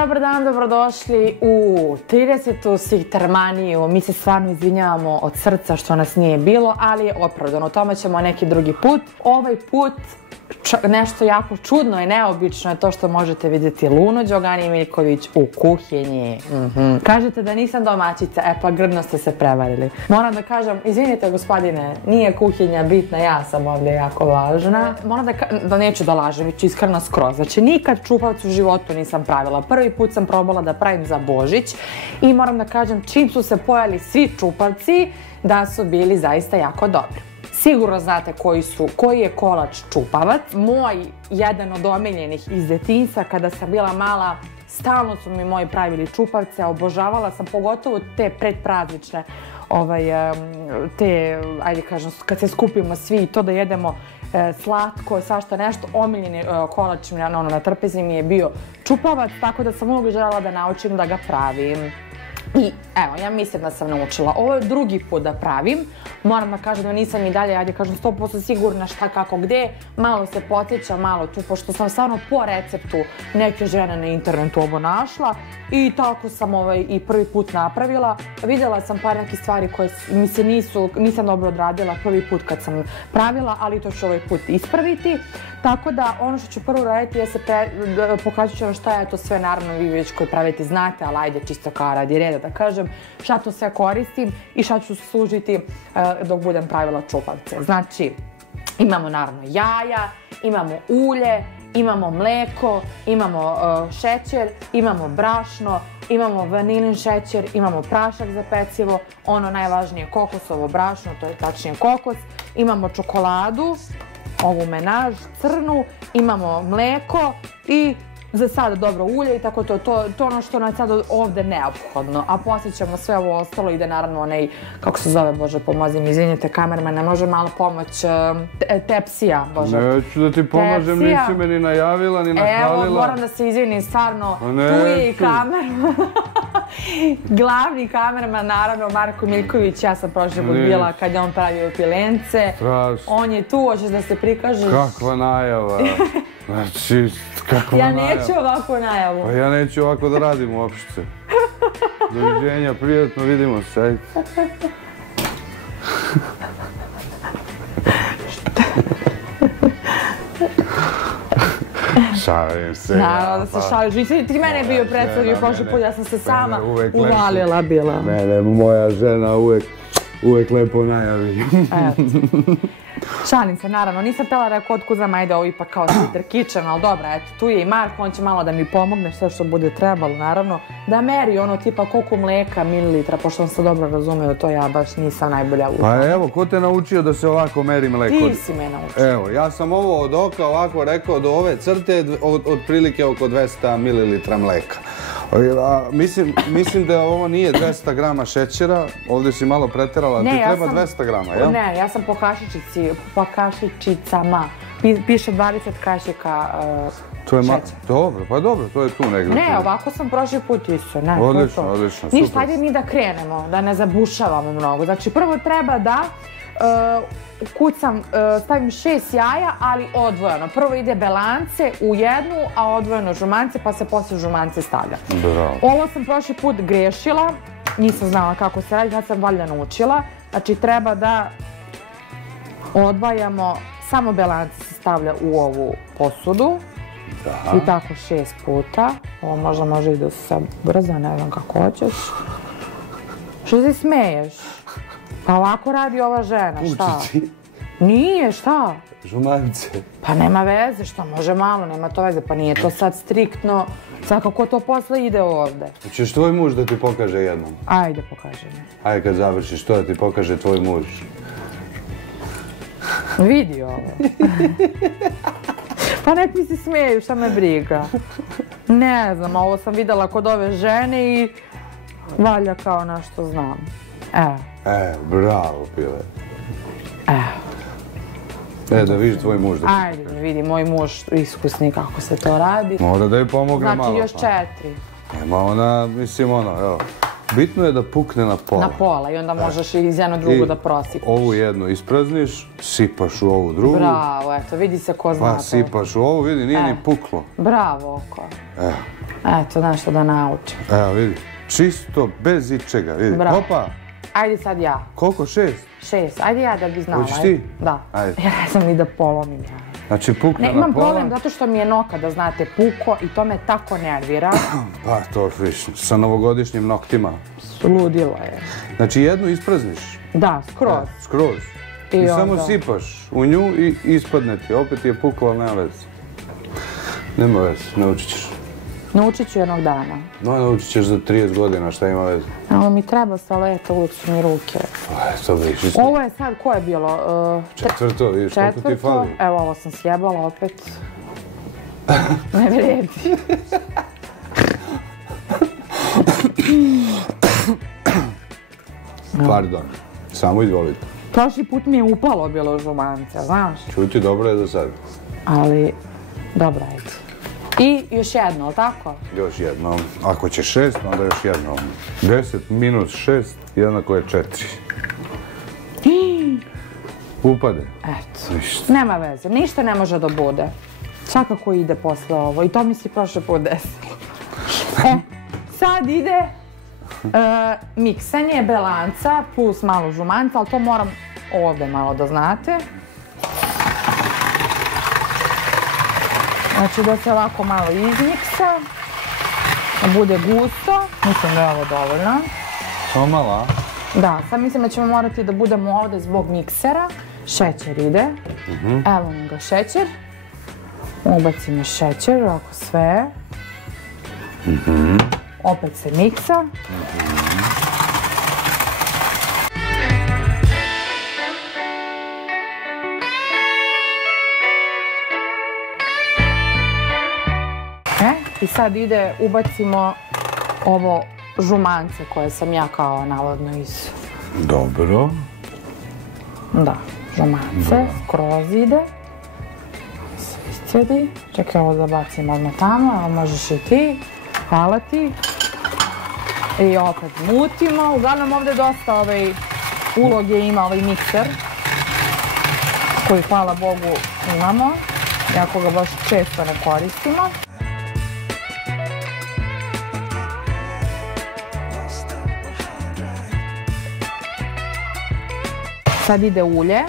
dobar dan, dobrodošli u 30. Sihtarmaniju. Mi se stvarno izvinjavamo od srca što nas nije bilo, ali je opravdano. O tome ćemo neki drugi put. Ovaj put nešto jako čudno i neobično je to što možete vidjeti Lunu Đogani Miljković u kuhinji. Kažete da nisam domaćica, pa grdno ste se prevarili. Moram da kažem, izvinite gospodine, nije kuhinja bitna, ja sam ovdje jako važna. Moram da neću da lažem, već iskreno skroz. Znači, nikad čupavac u životu nisam pravila. Prvi put sam probala da pravim za Božić i moram da kažem, čim su se pojeli svi čupavci, da su bili zaista jako dobri. Sigurno znate koji je kolač čupavac. Moj jedan od omiljenih iz detinjstva, kada sam bila mala, stalno su mi moji pravili čupavce, obožavala sam pogotovo te predpraznične, ajde kažem, kad se skupimo svi i to da jedemo slatko, svašta nešto, omiljeni kolač na trpezi mi je bio čupavac, tako da sam uvijek željela da naučim da ga pravim. I evo, ja mislim da sam naučila. Ovo je drugi put da pravim. Moram da kažem da nisam i dalje, ajde kažem, 100% sigurna šta, kako, gde. Malo se podsjećam, malo tu, pošto sam stvarno po receptu neke žene na internetu ovo našla. I tako sam i prvi put napravila. Vidjela sam par nekih stvari koje mi se nisam dobro odradila prvi put kad sam pravila, ali to ću ovaj put ispraviti. Tako da, ono što ću prvo raditi, ja se pokazat ću vam šta je to sve, naravno vi već koji pravite znate, ali ajde čisto kao radi reda da kažem, šta to sve koristim i šta ću služiti dok budem pravila čupavce. Znači, imamo naravno jaja, imamo ulje, imamo mleko, imamo šećer, imamo brašno, imamo vanilin šećer, imamo prašak za pecivo, ono najvažnije kokosovo brašno, to je tačnije kokos, imamo čokoladu, ovu menaž, crnu, imamo mleko i za sada dobro ulje i tako to. To je ono što nam je sad ovdje neophodno. A poslije ćemo sve ovo ostalo, ide naravno onaj, kako se zove, Bože pomozi mi, izvinite kamermane, može malo pomoć, tepsija, Bože. Neću da ti pomažem, nisi me ni najavila, ni nahvalila. Evo, moram da se izvinim, stvarno, tu je i kamerman. Glavni kamerman, naravno, Marko Miljković, ja sam prošle put bila kad je on pravio pilence. Strašno. On je tu, hoćeš da se prikažeš. Kakva najava. Znači, kakva najava. Ja neću ovako najavu. Pa ja neću ovako da radim uopšte. Doviđenja, prijatno, vidimo se. Šalim se. Naravno da se šališ. Ti mene bio predstavio prošli put, ja sam se sama uvalila bila. Mene, moja žena uvek lepo najavi. Šalim se, naravno. Nisam htjela da kod kuzama ide ovo ipak kao Sitter Kitchen, ali dobro, eto, tu je i Marko, on će malo da mi pomogne sve što bude trebalo, naravno. Da meri ono tipa koliko mleka, mililitra, pošto sam se dobro razumeo, to ja baš nisam najbolja u. Pa evo, ko te naučio da se ovako meri mleko? Ti si me naučio. Evo, ja sam ovo od oka ovako rekao do ove crte otprilike oko 200 mililitra mleka. Mislim da ovo nije 200 grama šećera, ovdje si malo preterala, ti treba 200 grama, jel? Ne, ja sam po kašičicama, piše 20 kašika šećera. Dobro, pa dobro, to je tu negdje. Ne, ovako sam prošli put isto, ne, to je to. Odlično, ništa, ajde mi da krenemo, da ne zabušavamo mnogo. Znači, prvo treba da stavim 6 jaja, ali odvojeno. Prvo ide belance u jednu, a odvojeno žumance, pa se poslije žumance stavlja. Bravo. Ovo sam prošli put grešila, nisam znala kako se radi, sad sam valjda naučila. Znači, treba da odvajamo, samo belance se stavlja u ovu posudu. I tako 6 puta. Ovo možda može i da se brza, ne znam kako hoćeš. Što se smeješ? Pa ovako radi ova žena, šta? Učiti? Nije, šta? Žumance. Pa nema veze, što može malo, nema to veze, pa nije to sad striktno. Sad kako to posle ide ovde. Hoćeš tvoj muž da ti pokaže jednom? Ajde, pokaži mi. Ajde kad završiš to da ti pokaže tvoj muž. Vidi ovo. Pa nek mi se smeju, šta me briga. Ne znam, ovo sam videla kod ove žene i valja kao nešto znam. Evo. Bravo, Pile. Evo. Da vidiš tvoj muž da ti pokaže. Ajde, da vidi, moj muž iskusni kako se to radi. Mora da joj pomogne malo. Znači još 4. Nema ona, mislim evo. Bitno je da pukne na pola. Na pola i onda možeš iz jedno drugo da prosipaš. Ovu jednu isprazniš, sipaš u ovu drugu. Bravo, eto, vidi se ko zna to. Pa sipaš u ovu, vidi, nije ni puklo. Bravo, oko. Eto, nešto da naučim. Evo, vidi. Čisto, bez ičega, vidi. Bravo. Opa! Ajde sad ja. Koliko? 6? 6. Ajde ja da bi znala. Hoćeš ti? Da. Ajde. Ja ne znam ni da polomim ja. Znači, pukne Ne, na imam pola. problem zato što mi je noka, da znate, puko i to me tako nervira. Pa, to viš, sa novogodišnjim noktima. Ludilo je. Znači, jednu isprazniš. Da, skroz. Skroz. I I samo onda- sipaš u nju i ispadne ti. Opet je puklo, ali nema veze. Nema veze, naučit ćeš. Naučit ću jednog dana. No, naučit ćeš za 30 godina, šta ima veze. Ali mi treba sa leta, uvijek su mi ruke. To vidiš isto. Ovo je sad, ko je bilo? Četvrto, vidiš koliko ti Četvrto. fali. Evo, ovo sam sjebala opet. Ne vredi. Pardon. Samo izvolite. Prošli put mi je upalo bilo žumance, znaš? Čuti, dobro je za sad. Ali, dobro, ajde. I još jedno, ali tako? Još jednom. Ako će 6, onda još jednom. 10 minus 6 jednako je 4. Upade. Eto. Ništa. Nema veze, ništa ne može da bude. Svakako ide posle ovo i to mi se prošle put desilo. Sad ide miksanje belanca plus malo žumanca, ali to moram ovdje malo da znate. Znači da se ovako malo izmiksa, da bude gusto. Mislim da je ovo dovoljno. Samo mala. Da, sad mislim da ćemo morati da budemo ovdje zbog miksera. Šećer ide. Evo nam ga šećer. Ubacimo šećer, ovako sve. Opet se miksa. I sad ide, ubacimo ovo žumance koje sam ja kao navodno iz... Dobro. Da, žumance, skroz ide. Se iscedi. Čekaj, ovo da bacim odmah tamo, evo možeš i ti. Hvala ti. I opet mutimo. Uglavnom ovdje dosta uloge ima ovaj mikser. Koji, hvala Bogu, imamo. Iako ga baš često ne koristimo. Sad ide ulje.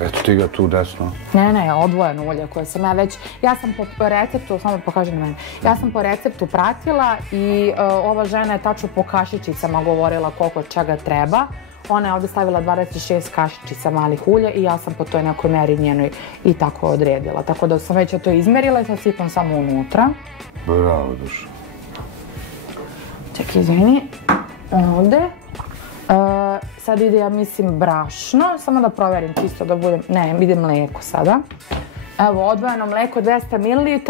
Eto ti ga tu desno. Ne, odvojeno ulje koje sam ja već... Ja sam po receptu, samo pokaži na mene. Ja sam po receptu pratila i ova žena je tačno po kašičicama govorila koliko čega treba. Ona je ovdje stavila 26 kašičica malih ulja i ja sam po toj nekoj meri njenoj i tako odredila. Tako da sam već to izmerila i sad sipam samo unutra. Bravo, duša. Čekaj, izvini. Ovdje. Sad ide, ja mislim, brašno. Samo da provjerim čisto da budem... Ne, ide mlijeko sada. Evo, odvojeno mlijeko 200 ml.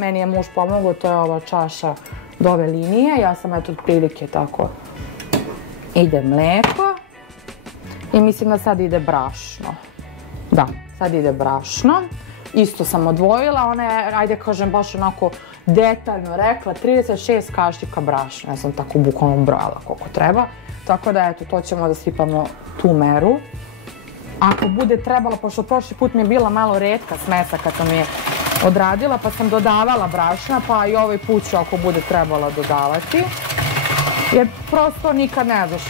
Meni je muž pomogao, to je ova čaša do ove linije. Ja sam eto otprilike tako... Ide mlijeko. I mislim da sad ide brašno. Da, sad ide brašno. Isto sam odvojila. Ona je, ajde kažem, baš onako detaljno rekla 36 kašika brašna. Ja sam tako bukvalno brojala koliko treba. Tako da, eto, to ćemo da sipamo tu meru. Ako bude trebalo, pošto prošli put mi je bila malo retka smesa kad sam je odradila, pa sam dodavala brašna, pa i ovaj put ću ako bude trebala dodavati. Jer prosto nikad ne znaš,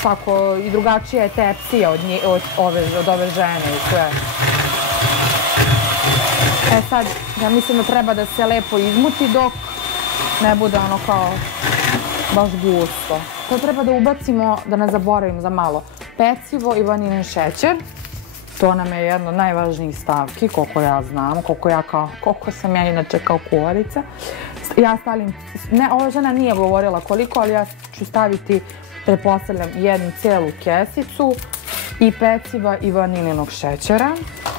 svako i drugačija je tepsija od ove žene i sve. Sad, ja mislim da treba da se lepo izmuti dok ne bude ono kao baš gusto. To treba da ubacimo, da ne zaboravim za malo, pecivo i vanilin šećer. To nam je jedna od najvažnijih stavki, koliko ja znam, koliko sam ja inače kao kuvarica. Ja stavim, ova žena nije govorila koliko, ali ja ću staviti, pretpostavljam, jednu cijelu kesicu i peciva i vanilinog šećera.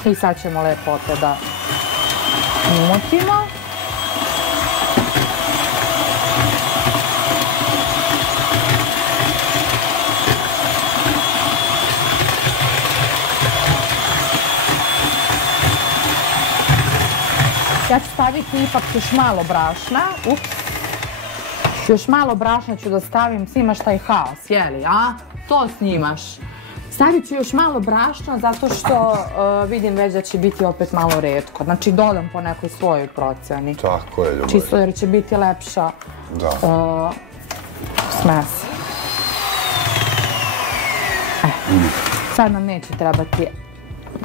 I sad ćemo lepo opet da umutimo. Ja ću staviti ipak još malo brašna. Još malo brašna ću da stavim, snimaš taj haos, jeli, a? To snimaš. Stavit ću još malo brašna zato što vidim već da će biti opet malo retko. Znači dodam po nekoj svojoj procjeni. Tako je, ljubav. Čisto jer će biti lepša smes. Sad nam neće trebati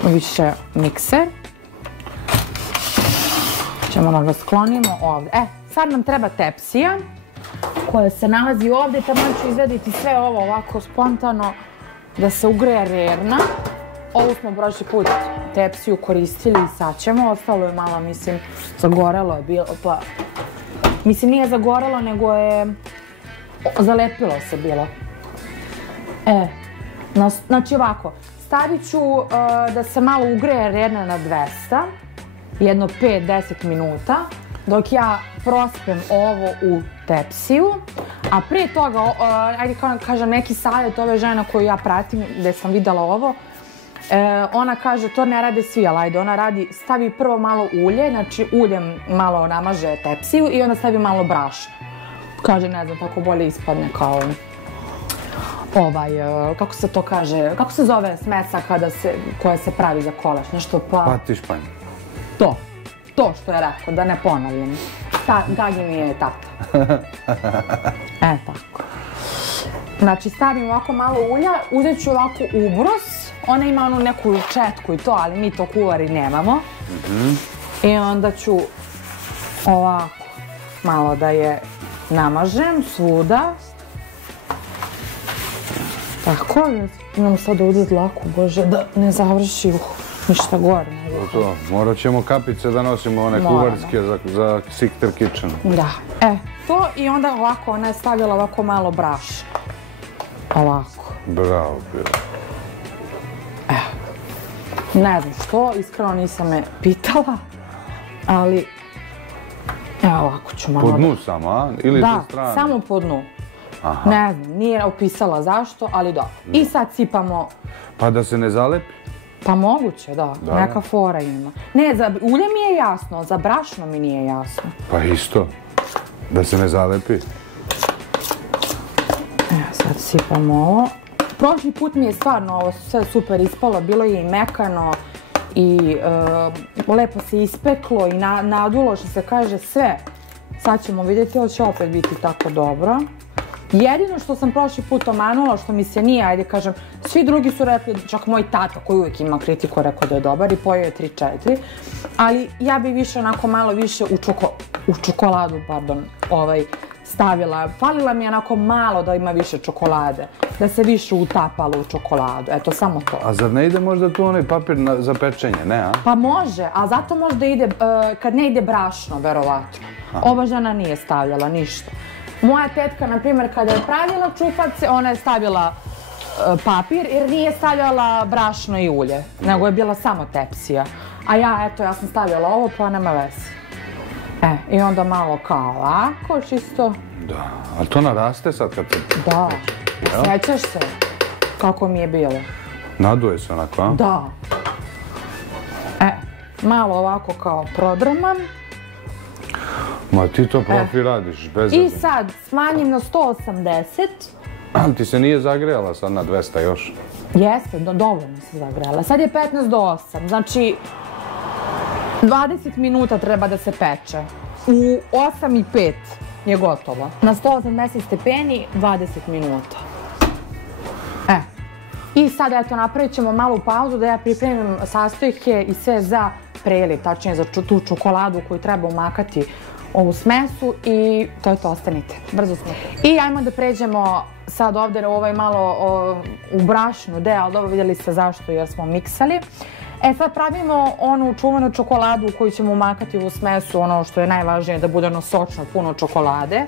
više mikser. Ćemo da ga sklonimo ovdje. Sad nam treba tepsija koja se nalazi ovdje. Tamo ću izvediti sve ovo ovako spontano da se ugreje rerna. Ovu smo prošli put tepsiju koristili i sad ćemo. Ostalo je malo, mislim, zagorelo je bilo. Mislim, nije zagorelo, nego je zalepilo se bilo. Znači ovako, stavit ću da se malo ugreje rerna na 200, jedno 5-10 minuta, dok ja prospem ovo u tepsiju, a prije toga, ajde kažem neki savjet ove žene koju ja pratim, gde sam videla ovo, ona kaže, to ne rade svi, ali ajde, ona radi, stavi prvo malo ulje, znači uljem malo namaže tepsiju i onda stavi malo brašna. Kaže, ne znam, tako bolje ispadne kao kako se to kaže, kako se zove smesa koja se pravi za kolač, nešto Patišpanj. To što je rekao, da ne ponavljam. Gagi mi je tata. Tako. Znači stavim ovako malo ulja, uzet ću ovako ubrus, ona ima onu neku četku i to, ali mi to kuvari nemamo. I onda ću ovako malo da je namažem svuda. Tako, imamo sad ovdje dlaku, bože, da ne završi ništa gore. Morat ćemo kapice da nosimo, one kuvarske za Sikter Kitchen. Da, to i onda ovako, ona je stavila ovako malo brašna. Ovako. Bravo, bilo. Ne znam što, iskreno nisam me pitala, ali evo ovako ću malo... Po dnu samo, a? Ili sa strane? Da, samo po dnu. Ne znam, nije opisala zašto, ali da. I sad sipamo... Pa da se ne zalepi? Pa moguće, da. Neka fora ima. Ne, za ulje mi je jasno, za brašno mi nije jasno. Pa isto. Da se ne zalepi. Evo, sad sipamo ovo. Prošli put mi je stvarno ovo sve super ispalo, bilo je i mekano i lepo se ispeklo i nadulo, što se kaže, sve. Sad ćemo vidjeti, ovo će opet biti tako dobro. Jedino što sam prošli put omanula, što mi se nije, ajde kažem, svi drugi su rekli, čak moj tata koji uvijek ima kritiku, rekao da je dobar i pojeo je 3-4, ali ja bi više onako malo više u čokoladu, stavila. Falila mi je onako malo da ima više čokolade, da se više utapalo u čokoladu, eto samo to. A zar ne ide možda tu onaj papir za pečenje, ne a? Pa može, a zato možda ide, kad ne ide brašno, verovatno. Ova žena nije stavljala ništa. Moja tetka, na primjer, kada je pravila čupace, ona je stavila papir jer nije stavljala brašno i ulje, nego je bila samo tepsija. A ja sam stavljala ovo, pa nema veze. I onda malo kao ovako, čisto. Da, ali to naraste sad kad se... Da, sjećaš se kako mi je bilo? Naduje se onako, a? Da. Malo ovako kao prodrmam. Ma ti to profi radiš, bez I sad smanjim na 180. Ali ti se nije zagrejala sad na 200 još? Jeste, dovoljno se zagrejala. Sad je 15 do 8, znači 20 minuta treba da se peče. U 8:05 je gotovo. Na 180 stepeni 20 minuta. I sad eto napravit ćemo malu pauzu da ja pripremim sastojke i sve za preliv, tačnije za tu čokoladu koju treba umakati ovu smesu i to je to, ostanite, brzo smo. I ajmo da pređemo sad ovdje u ovaj malo u brašnu deo, dobro vidjeli ste zašto jer smo miksali. Sad pravimo onu čuvenu čokoladu koju ćemo umakati u smesu, ono što je najvažnije da bude ono sočno, puno čokolade.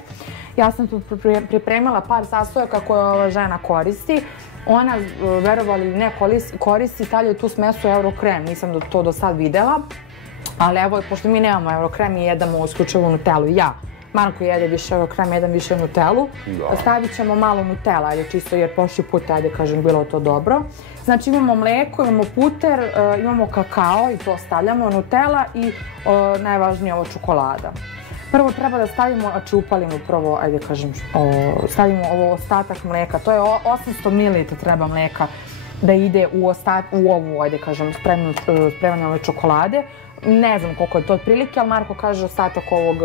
Ja sam tu pripremila par sastojaka koje ova žena koristi. Ona, verovali ili ne, koristi, stavljaju tu smesu Eurokrem, nisam to do sad videla. Ali evo, pošto mi nemamo Eurokrem, mi jedemo isključivo Nutellu. Ja, Marko jede više Eurokrem, jedem više Nutellu. Stavit ćemo malo Nutella, ajde čisto jer prošli put, ajde kažem, bilo to dobro. Znači imamo mlijeko, imamo puter, imamo kakao i to stavljamo, Nutella i najvažnije ovo čokolada. Prvo treba da stavimo, znači upalimo prvo, ajde kažem, stavimo ovo ostatak mlijeka, to je 800 ml treba mlijeka da ide u ovu, ajde kažem, spremanje ove čokolade. Ne znam koliko je to otprilike, ali Marko kaže ostatak ovog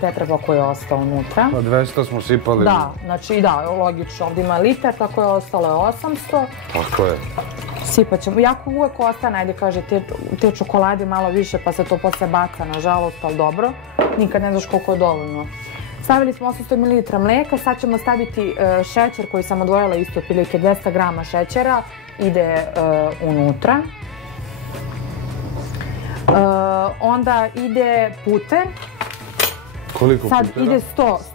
tetrapa koji je ostao unutra. Pa 200 smo sipali. Da, znači da, logično, ovdje ima liter, tako je ostalo je 800. Tako je. Sipat ćemo, jako uvek ostane, ajde kaže, te čokolade malo više pa se to posle baca, nažalost, ali dobro. Nikad ne znaš koliko je dovoljno. Stavili smo 800 ml mleka, sad ćemo staviti šećer koji sam odvojila isto otprilike 200 grama šećera, ide unutra. Onda ide puter. Koliko sad putera? Ide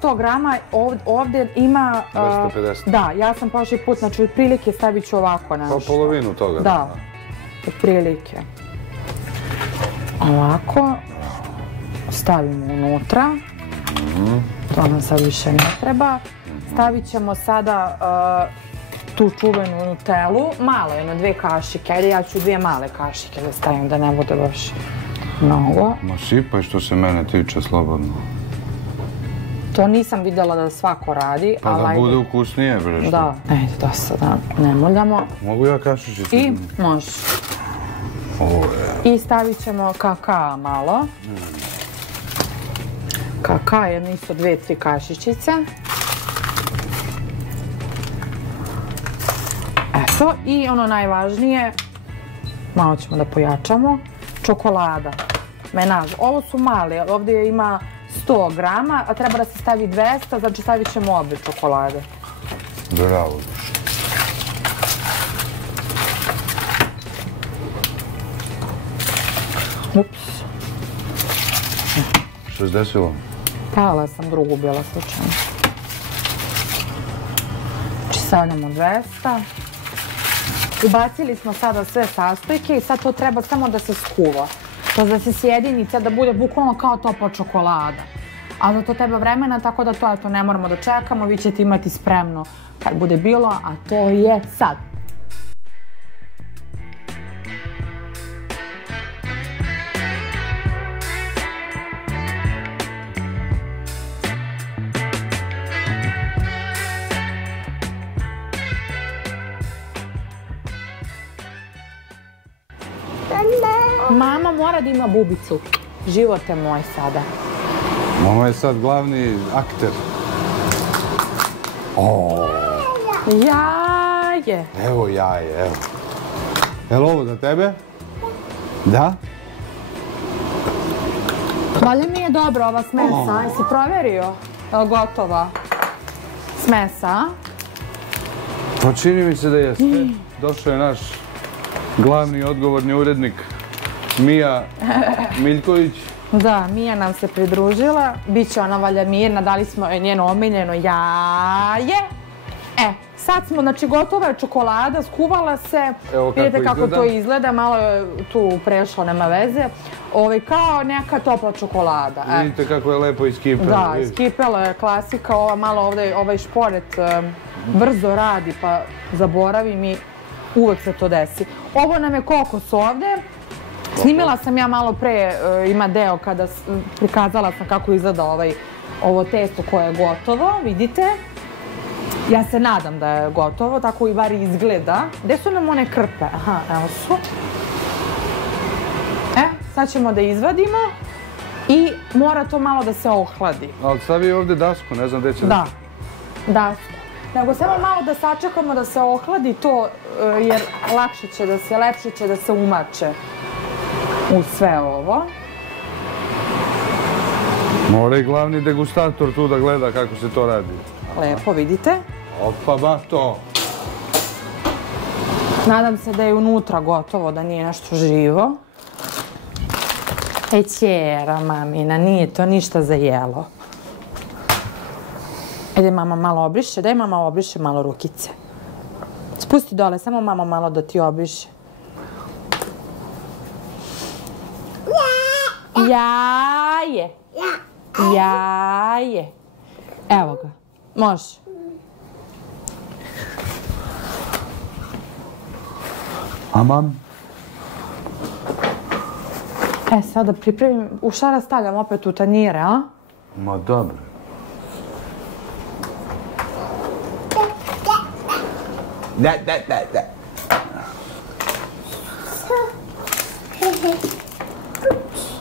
100 grama, ovdje ima... 250. Da, ja sam prošli put, znači otprilike stavit ću ovako nešto. Pa polovinu toga. Da, otprilike. Ovako. Stavimo unutra. To nam sad više ne treba. Stavit ćemo sada tu čuvenu nutelu. Malo je, na 2 kašike. Ajde, ja ću 2 male kašike da stavim, da ne bude baš mnogo. Ma sipaj što se mene tiče, slobodno. To nisam vidjela da svako radi, pa ali da bude ukusnije, bre, što? Da, ajde, dosta da ne muljamo. Mogu ja kašičicu? I može. I stavit ćemo kakao malo. Kakao, jedno isto 2-3 kašičice. Eto, i ono najvažnije, malo ćemo da pojačamo, čokolada, menaž. Ovo su mali, ovdje ima 100 grama, a treba da se stavi 200, znači stavit ćemo obje čokolade. Bravo. Ups. Što je desilo? Pala sam drugu bila slučajno. Znači stavljamo 200. Ubacili smo sada sve sastojke i sad to treba samo da se skuva. To da se sjedini, da bude bukvalno kao topla čokolada. A za to treba vremena, tako da to ne moramo da čekamo, vi ćete imati spremno kad bude bilo, a to je sad. Mama mora da ima bubicu. Živote moj sada. Mama je sad glavni akter. Jaje. Evo jaje, evo. Je li ovo za tebe? Da? Valjda mi je dobro ova smesa. Jesi proverio? Je li gotova? Smesa? Pa čini mi se da jeste. Došao je naš glavni odgovorni urednik Mija Miljković. Da, Mija nam se pridružila. Biće ona valjda mirna, dali smo joj njeno omiljeno jaje. Sad smo, znači gotova je čokolada, skuvala se. Vidite kako to izgleda, malo je tu prešlo, nema veze. Kao neka topla čokolada. Vidite kako je lepo iskipelo. Da, iskipelo je klasika, ova malo ovdje, ovaj šporet brzo radi pa zaboravim i uvek se to desi. Ovo nam je kokos ovdje. Snimila sam ja malo pre, ima deo kada prikazala sam kako izgleda ovo testo koje je gotovo, vidite. Ja se nadam da je gotovo, tako i bar izgleda. Gde su nam one krpe? Aha, evo su. Sad ćemo da izvadimo i mora to malo da se ohladi. Ali stavi ovdje dasku, ne znam gde će... Da, dasku. Nego samo malo da sačekamo da se ohladi to, jer lepše će da se umače u sve ovo. Mora i glavni degustator tu da gleda kako se to radi. Lepo, vidite. Opa, ba to. Nadam se da je unutra gotovo, da nije nešto živo. Ćera, mamina, nije to ništa za jelo. Ajde, mama malo obriše. Daj mama obriše malo rukice. Spusti dole, samo mama malo da ti obriše. Jaje. Jaje. Evo ga. Može. A mam? Sada pripremim. U šara stavljam opet u tanjire, a? Ma dobro. Da.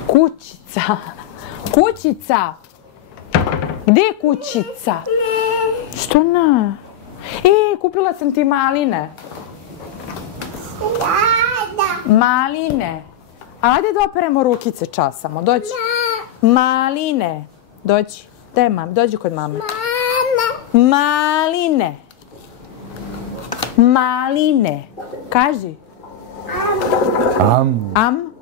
Kućica. Kućica. Gdje je kućica? Što ne? Kupila sam ti maline. Maline. Ajde da operemo rukice časamo, dođi. Maline. Dođi. Gde je mama? Dođi kod mame. Maline. Maline. Kaži. Am.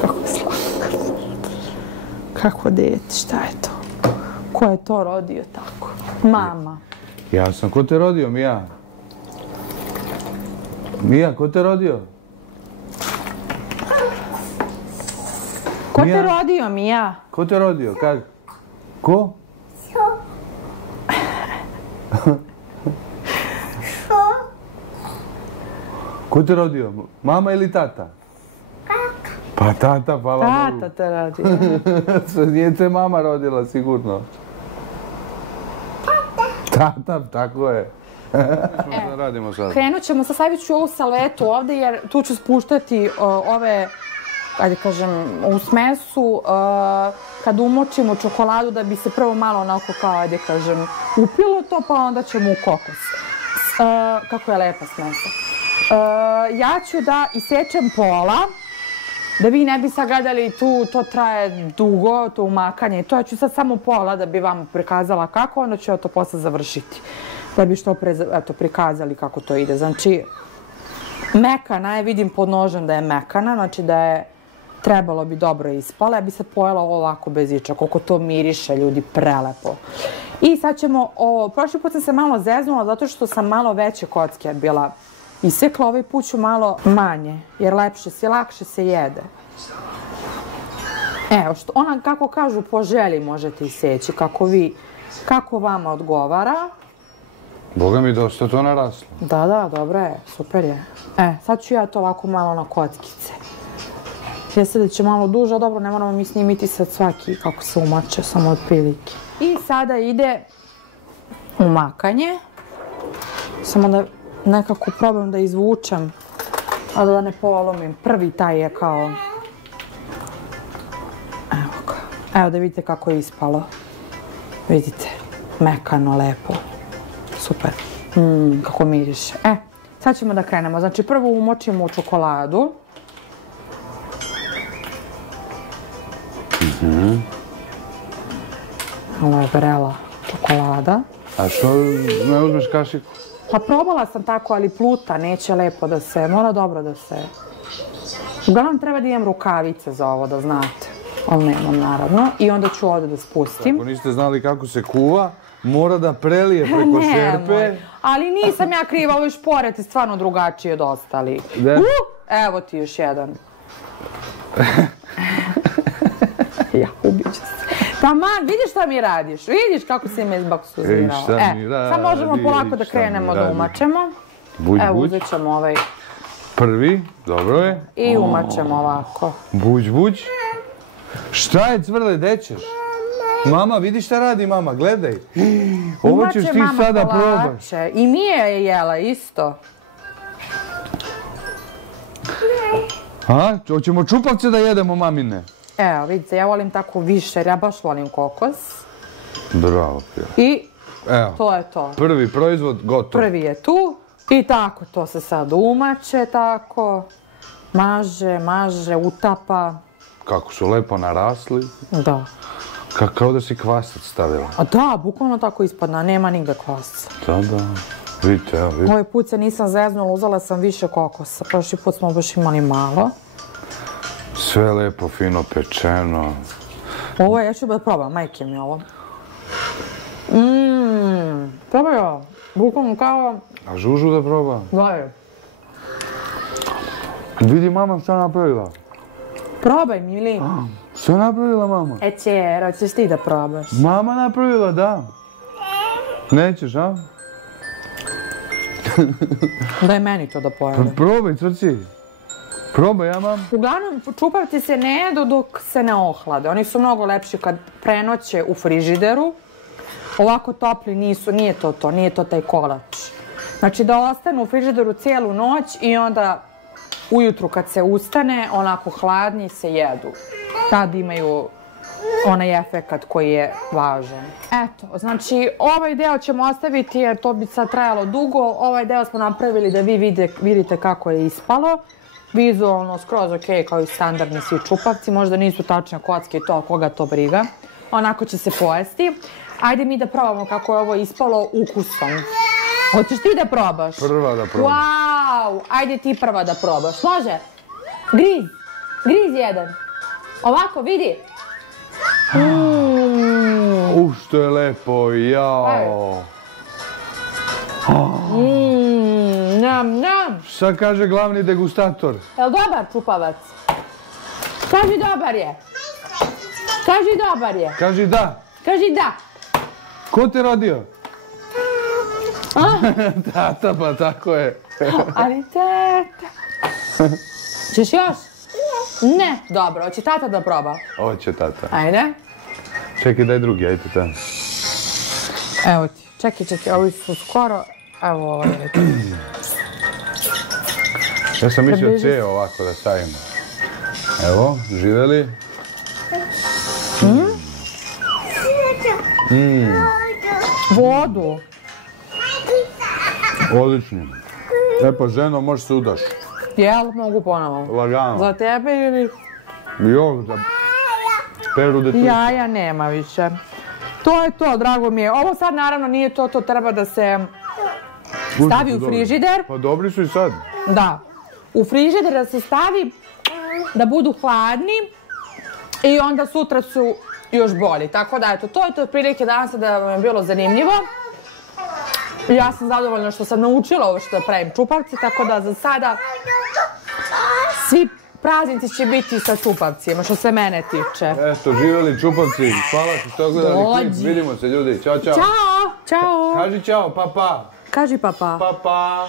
Kako slatko. Kako dete, šta je to? Ko je to rodio tako? Mama. Ja sam, ko te rodio, Mija? Mija, ko te rodio? Ko te rodio, Mija? Ko te rodio, kak? Ko? Ko te rodio, mama ili tata? Pa tata, hvala Bogu. Tata te rodio. Nije te mama rodila, sigurno. Tata, tako je. Što radimo sad? Krenut ćemo, stavit ću ovu salvetu ovde jer tu ću spuštati ove, ajde kažem, u smesu kad umočimo čokoladu da bi se prvo malo onako kao, ajde kažem, upilo to pa onda ćemo u kokos. Kako je lepa smesa. Ja ću da isečem pola, da vi ne bi sagledali tu, to traje dugo, to umakanje i to. Ja ću sad samo pola da bi vam prikazala kako, onda ću ja to posle završiti. Da bi što pre, eto, prikazali kako to ide. Znači, mekana je, vidim pod nožem da je mekana, znači da je trebalo bi dobro ispala. Ja bi sad pojela ovo ovako bez iča, koliko to miriše, ljudi, prelepo. I sad ćemo, prošli put sam se malo zeznula zato što sam malo veće kocke bila isekla, ovaj put ću malo manje, jer lakše se jede. Evo, ona, kako kažu, po želji možete iseći, kako vama odgovara. Boga mi, dosta to naraslo. Da, dobro je, super je. Sad ću ja to ovako malo na kockice. Jeste da će malo duže, dobro, ne moramo mi snimiti sad svaki kako se umače, samo od prilike. I sada ide umakanje. Samo da nekako probam da izvučem, a da ne polomim. Prvi taj je kao... Evo ga. Evo da vidite kako je ispalo. Vidite, mekano, lepo. Super. Kako miriše. Sad ćemo da krenemo. Znači, prvo umočimo u čokoladu. Ovo je vrela čokolada. A što ne uzmeš kašiku? Pa probala sam tako, ali pluta, neće lepo da se, mora dobro da se... Uglavnom treba da imam rukavice za ovo, da znate. Ali nemam, naravno. I onda ću ovdje da spustim. Ako niste znali kako se kuva, mora da prelije preko šerpe. Ali nisam ja kriva, ovo šporet je stvarno drugačiji od ostalih. Evo ti još jedan. Ja, ubiću se. Taman, vidiš šta mi radiš? Vidiš kako si me izbaksuzirao. Sad možemo polako da krenemo da umačemo. Evo, uzet ćemo ovaj... Prvi, dobro je. I umačemo ovako. Buć. Šta je, Cvrle, dećeš? Mama, vidi šta radi mama, gledaj. Ovo ćeš ti sada probaš. I Mija je jela isto. Hoćemo čupavce da jedemo, mamine? Evo, vidite, ja volim tako više, jer ja baš volim kokos. Bravo, prijatelj. I to je to. Prvi proizvod, gotov. Prvi je tu. I tako, to se sad umače, tako. Maže, utapa. Kako su lepo narasli. Da. Kao da si kvasac stavila. A da, bukvalno tako ispadna, nema nigde kvasca. Da. Vidite, evo, vidite. Ovaj put se nisam zeznula, uzela sam više kokosa. Prošli put smo baš imali malo. Sve lepo, fino pečeno. Ovo je, ja ću da probam, majke mi ovo. Probaj ovo. Bukvalno kao... A Žužu da proba? Gledaj. Vidi mama šta napravila. Probaj, mili. Šta napravila mama? Čer, hoćeš ti da probaš? Mama napravila, da. Nećeš, a? Daj meni to da pojedem. Probaj, crci. Probaj, ja mam. Uglavnom, čupavci se ne jedu dok se ne ohlade. Oni su mnogo lepši kad prenoće u frižideru. ovako topli nisu, nije to taj kolač. Znači da ostanu u frižideru cijelu noć i onda ujutru kad se ustane, onako hladni se jedu. Tad imaju onaj efekat koji je važan. Eto, znači ovaj deo ćemo ostaviti jer to bi sad trajalo dugo. Ovaj deo smo napravili da vi vidite kako je ispalo. Vizualno skroz ok, kao i standardni svi čupavci. Možda nisu tačne kocke i to, koga to briga. Onako će se pojesti. Ajde mi da probamo kako je ovo ispalo ukusom. Hoćeš ti da probaš? Prva da probam. Wow! Ajde ti prva da probaš. Može? Griz. Griz jedan. Ovako, vidi. Što je lepo, jao. Nam. Šta kaže glavni degustator? Jel dobar čupavac? Kaži dobar je. Kaži dobar je. Kaži da. Kaži da. Ko te rodio? Tata, pa tako je. Ali tata. Češ još? Ne. Dobro, hoće tata da proba. Hoće tata. Ajde. Čekaj, daj drugi, ajde tata. Evo ti. Čekaj, ovi su skoro. Evo ovo je. Ja sam mislio ceo ovako da stavimo. Evo, živeli. Vodu. Odlično. E pa ženo, možeš se udaš. Jel, mogu ponovo. Lagano. Za tebe ili... Jo, za Peru de Tuša. Jaja nema više. To je to, drago mi je. Ovo sad naravno nije to treba da se stavi u frižider. Pa dobri su i sad. Da. U frižider da se stavi, da budu hladni i onda sutra su još bolji. Tako da, eto, to je to prilike danas da vam je bilo zanimljivo. Ja sam zadovoljna što sam naučila ovo što da pravim čupavci, tako da za sada svi praznici će biti sa čupavcima, što se mene tiče. Eto, živeli čupavci. Hvala što ste ogledali klip. Vidimo se ljudi. Ćao, čao. Ćao. Ćao. Kaži čao, pa pa. Kaži pa pa. Pa pa.